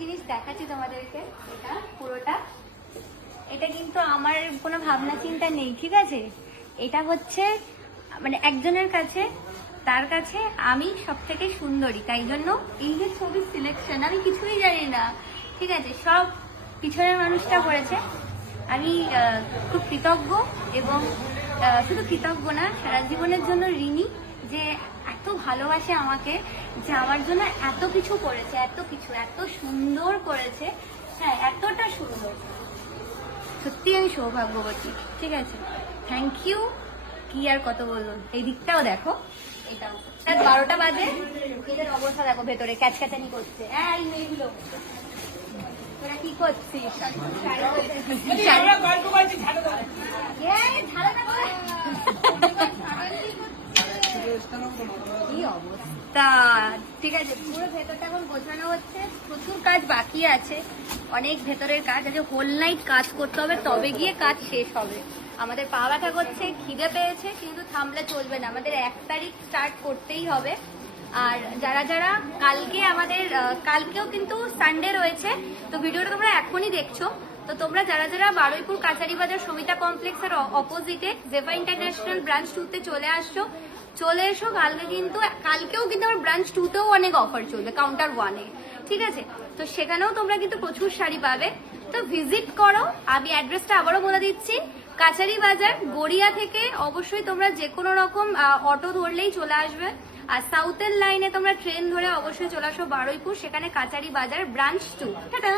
জিনিস দেখাচ্ছি তোমাদেরকে। এটা পুরোটা। এটা কিন্তু আমার কোনো ভাবনা চিন্তা নেই, ঠিক আছে? এটা হচ্ছে মানে একজনের কাছে, তার কাছে আমি সব থেকে সুন্দরী। তাই জন্য এই যে ছবির সিলেকশন আমি কিছুই জানি না, ঠিক আছে? সব পিছনের মানুষটা করেছে। আমি খুব কৃতজ্ঞ এবং শুধু কৃতজ্ঞ না, সারা জীবনের জন্য ঋণী যে এত ভালোবাসে আমাকে, যে আমার জন্য এত কিছু করেছে, এত কিছু, এত সুন্দর করেছে। হ্যাঁ এতটা সুন্দর। সত্যি আমি সৌভাগ্যবতী, ঠিক আছে? থ্যাংক ইউ কি আর কত বলুন এই দিকটাও দেখো। এটাও বারোটা বাজে। এদের অবস্থা দেখো ভেতরে ক্যাচক্যাচানি করছে। হ্যাঁ এই মেয়েগুলো। তোরা কি করছিস এই, ঝাড়ু না করে। কি অবস্থা ঠিক আছে, পুরো ভেতরটা এখন গোছানো হচ্ছে। প্রচুর কাজ বাকি আছে, অনেক ভেতরের কাজ আছে। হোল নাইট কাজ করতে হবে, তবে গিয়ে কাজ শেষ হবে। আমাদের পা ব্যথা করছে, খিদে পেয়েছে, কিন্তু থামলে চলবে না। আমাদের এক তারিখ স্টার্ট করতেই হবে। আর যারা যারা, কালকে আমাদের কালকেও কিন্তু সানডে রয়েছে। তো ভিডিওটা তোমরা এখনই দেখছ। তো তোমরা যারা যারা বারুইপুর কাছারি বাজার সমিতা কমপ্লেক্সের অপোজিটে জেফা ইন্টারন্যাশনাল ব্রাঞ্চ টুতে চলে আসছো চলে এসো, কালকে কিন্তু, কালকেও কিন্তু আমার ব্রাঞ্চ টুতেও অনেক অফার চলবে কাউন্টার ওয়ানে ঠিক আছে? তো সেখানেও তোমরা কিন্তু প্রচুর শাড়ি পাবে। তো ভিজিট করো, আমি অ্যাড্রেসটা আবারও বলে দিচ্ছি। কাছারি বাজার, গড়িয়া থেকে অবশ্যই তোমরা যে কোনো রকম অটো ধরলেই চলে আসবে। আর সাউথের লাইনে তোমরা ট্রেন ধরে অবশ্যই চলে আসো বারুইপুর, সেখানে কাছারি বাজার ব্রাঞ্চ টু টাটা!